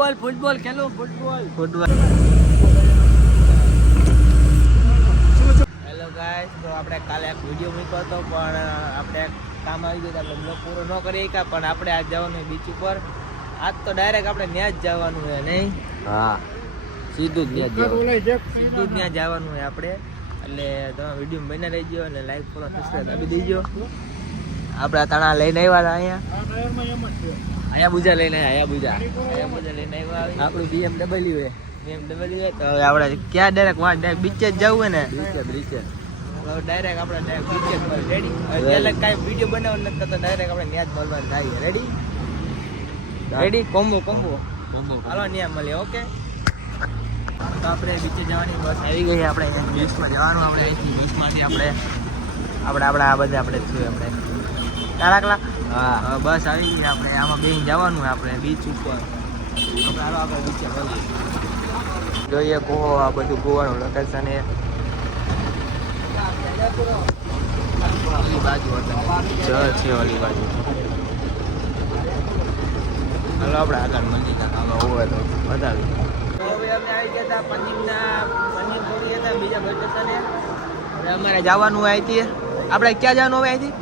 Football ખેલો football. Hello guys, તો આપણે કાલે એક વિડીયો મૂક્યો હતો પણ આપણે કામ આવી ગયું આપણે બ્લોગ પૂરો ન કરી શક્યા. પણ આપણે આજ જવાનું બીચ ઉપર. આજ તો ડાયરેક્ટ આપણે ત્યાં જ જવાનું છે નહીં? હા, સીધું જ ત્યાં જવાનું હોય આપણે. એટલે તમે વિડીયો બના રહી ગયો અને લાઈક ફોલો સબસ્ક્રાઈબ આપી દેજો. આપણે તણા લઈને આવ્યા હતા અહીંયા બુજા લઈને લઈને આવ્યા. આપણું BMW હોય તો હવે આપણે ક્યાં ડાયરેક્ટ બીચે જ જવું હોય ને? બ્રીચે ડાયરેક્ટ આપણે બીચે જ મળે. રેડી? એટલે કાંઈ વિડીયો બનાવવાનું નથી તો ડાયરેક્ટ આપણે ત્યાં જ મળવાનું થાય. રેડી? કોમ્બો હાલો ત્યાં મળીએ. ઓકે, તો આપણે બીચે જવાની બસ આવી ગઈ. આપણે અહીંયા બીચમાં જવાનું. આપણે અહીંથી બીચમાંથી આપણે આ બધા આપણે થયું આપણે કાળા. હા, બસ આવી ગઈ. આપણે આમાં બેસી જવાનું આપણે બીચ ઉપર. આપણે બીચે મળીએ. જોઈએ આ બધું ગોવાનું લોકેશન એ બાજુ છે ઓલી બાજુ. હાલો આપણે આગળ મળી ગયા હોય તો બતાવી. હવે અમે આવી ગયા હતા પંજીમ પૂરી હતા બીજા બસ સ્ટેશને. હવે અમારે જવાનું અહીંથી. આપણે ક્યાં જવાનું હવે અહીંથી?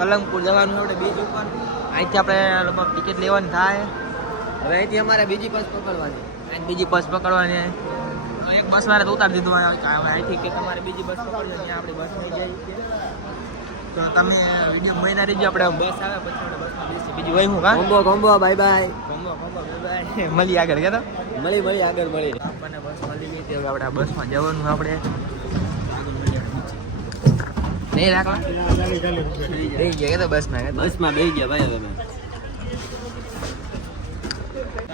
કલંગપુર જવાનું આપણે બીચ ઉપર. અહીંથી આપણે લગભગ ટિકિટ લેવાની થાય. હવે અહીંથી અમારે બીજી બસ પકડવાની. એક બસ વાળા તો ઉતારી દીધું. અહીંથી કે તમારે બીજી બસ પકડવી ત્યાં આપણી બસ થઈ જાય છે. તો તમે વિડીયો મહિના રહેજો. આપણે બસ આવે પછી આપણે બસમાં બેસી બીજું હોય હું કોમ્બો બાય બાય. મળી આગળ કે તો મળી આગળ આપણને બસ મળી ગઈ. હવે આપણે આ બસમાં જવાનું. આપણે નહીં રાખવા બેસી ગયા તો બસમાં બેસી ગયા ભાઈ. હવે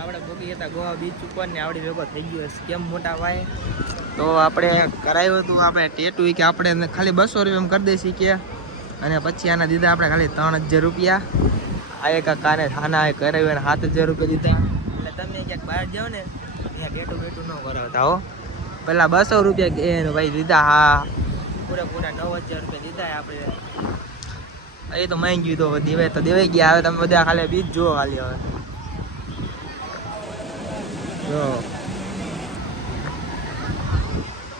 આપણે ભોગી હતા ગોવા બીચ ઉપર ને આવડી ભેગો થઈ ગયો કેમ મોટા ભાઈ. તો આપણે કરાવ્યું હતું આપણે ટેટુ કે આપણે ખાલી 200 રૂપિયા કરી દઈશી કે. અને પછી આના દીધા આપણે ખાલી 3000 રૂપિયા. આ એક કાને થાના કરાવ્યું અને 7000 રૂપિયા દીધા. એટલે તમે ક્યાંક બહાર જાઓ ને ત્યાં ટેટુ ન કરાવતા હો. પેલા 200 રૂપિયા ભાઈ દીધા. હા, પૂરા 9000 રૂપિયા દીધા આપણે. એ તો માંગ્યું તો દેવાઈ ગયા. હવે તમે બધા ખાલી બીજ જુઓ ખાલી. હવે જો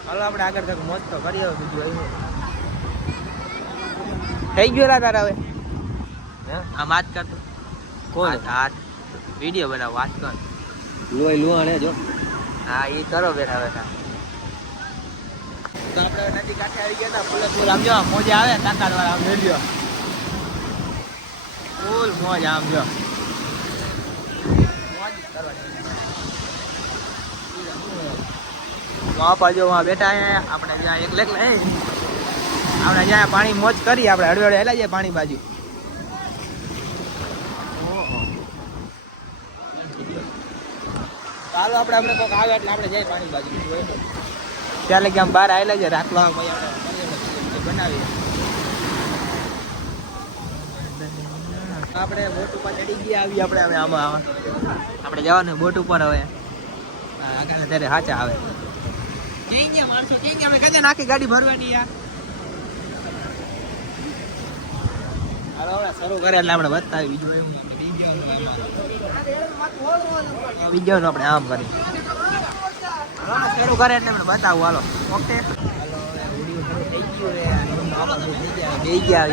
હાલો આપણે આગળ તક મોજ તો કરી આવે. બીજું આવ્યું થઈ ગયેલા તારા. હવે આમ વાત કરતો કોણ? હાથ વિડીયો બનાવ વાત કર. લુહાણે જો. હા, એ કરો બેઠા. તો આપણે નદી કાંઠે આવી ગયા હતા. ફૂલ આમ જો મોજ આવે. કાંકર વાળા આમ મેળ્યો ફૂલ મોજ. આમ જો મોજ કરવાની. જો બેઠા આપણે જ્યાં એક લેક નહીં આપણે જ્યાં પાણી મોજ કરી. આપણે હળવે હેલા જાય પાણી બાજુ. ચાલો આપણે કોઈક આવે એટલે આપણે જાય પાણી બાજુ. ત્યાં લગી આમ બહાર આવેલા છે રાખલો બનાવીએ. આપણે બોટ ઉપર ચડી ગયા. આવી આપણે હવે આમાં આપણે જવાનું બોટ ઉપર. હવે આગળ ત્યારે સાચા આવે. ક્યાં ગયા માણસો? ક્યાં ગયા? આપણે કદે નાખી ગાડી ભરવાની યાર. હાલો હવે શરૂ કરે એટલે આપણે બતાવી. બીજું એવું બીજું આપણે આમ કરી શરૂ કરે એટલે આપણે બતાવું. Hello okay. હાલો વિડીયો થઈ ગયો. બે ગયા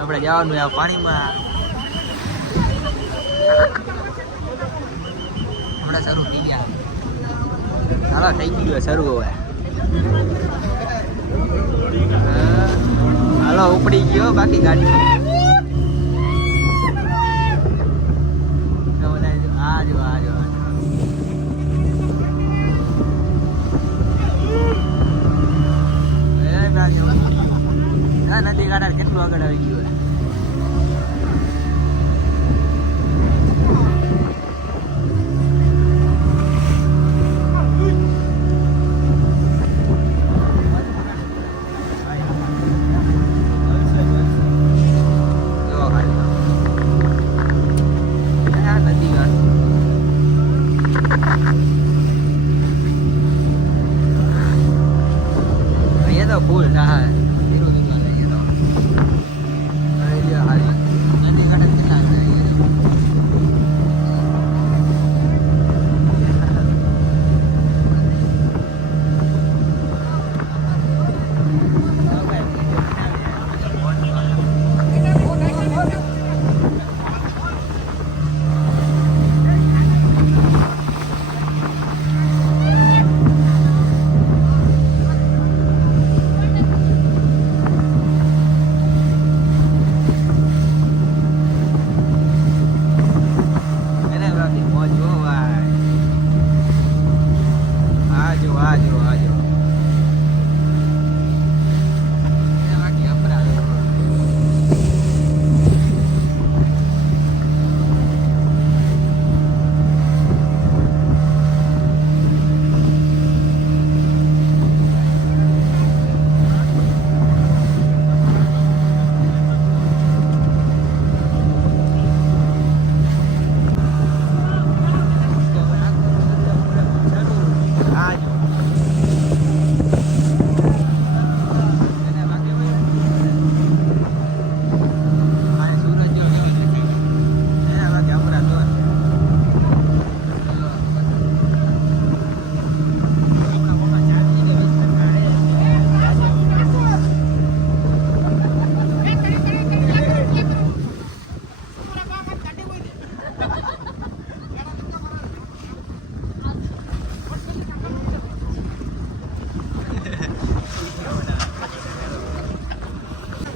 આપણે જવાનું આ પાણીમાં. હમણાં શરૂ થઈ ગયા. હાલો થઈ ગયું શરૂ. હવે હાલો ઉપડી ગયો બાકી ગાડી. નદી કાંઠે કેટલું આગળ આવી ગયું. ફૂલ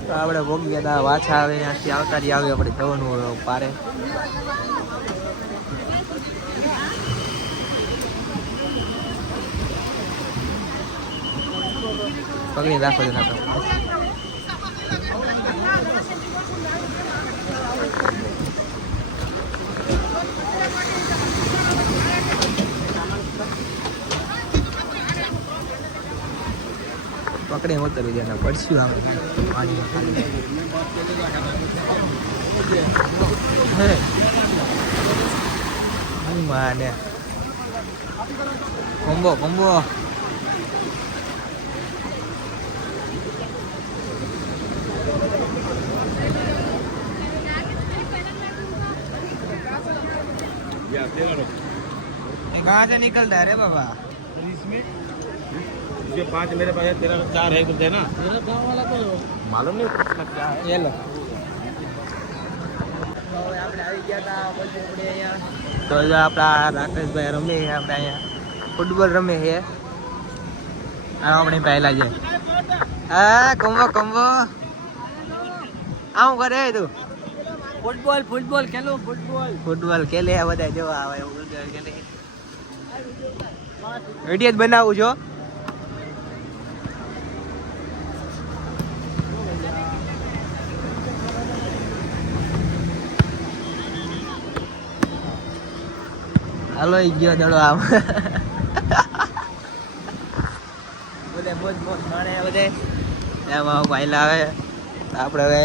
તો આપણે ભોગી ગયા હતા વાછા આવે ત્યાંથી આવતારી આવે આપણે જવાનું હોય પારે પકડી રાખો છે નાખો પકડી ઉતરવી જાય પડશું આપણે પાણીમાં ખાલી માને કોમ્બો કોમ્બો कहाँ से निकलता है रे बाबा इसमें ये 5 मेरे पास है, तेरा 4 है, कुछ है ना? तेरा गाँव वाला तो मालूम नहीं कितना क्या है। ये लो આપણે આવી ગયા હતા પછી આપણે અહીંયા તો જો આપણા રાકેશભાઈ રમે છે આપણે અહીંયા ફૂટબોલ રમે છે આ આપણે પહેલા છે હા કમ્બો કમ્બો આવું કરે તું ફૂટબોલ ફૂટબોલ ખેલો ફૂટબોલ ફૂટબોલ ખેલે બધા જોવા આવે એવું ખેલે વિડીયો જ બનાવું છો હાલો ગયો દડો આમ બધે મોજ મોજ માણે બધે એમાં ભાઈ લાવે આપણે હવે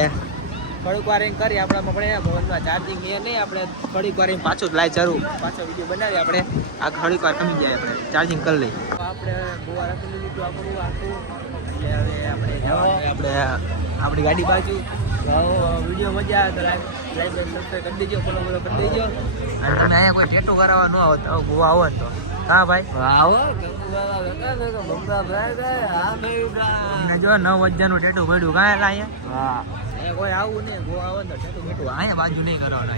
થોડીક વાર એમ કરી આપણા આપણે ફોનમાં ચાર્જિંગ એ નહીં આપણે થોડીક વાર એમ પાછું લાઈ ચરું પાછો વિડીયો બનાવી આપણે આ થોડીક વાર કમી જાય આપણે ચાર્જિંગ કરી લઈએ આપણે ગોવા રાખી લીધું આપણું આખું એટલે હવે આપણે આપણે આપણી ગાડી બાજુ વિડીયો મજા આવે તો લાઈક સબસ્ક્રાઈબ કરી દેજો ફોલો કરી દેજો અને તમે અહીંયા કોઈ ટેટુ કરાવવા ન આવો તો ગોવા આવો ને તો હા ભાઈ આવો જો 9,000 નું ટેટુ પડ્યું કાંઈ અહીંયા હા કોઈ આવું નહીં ગોવા આવો ને તો ટેટુ બેટું અહીંયા બાજુ નહીં કરવાના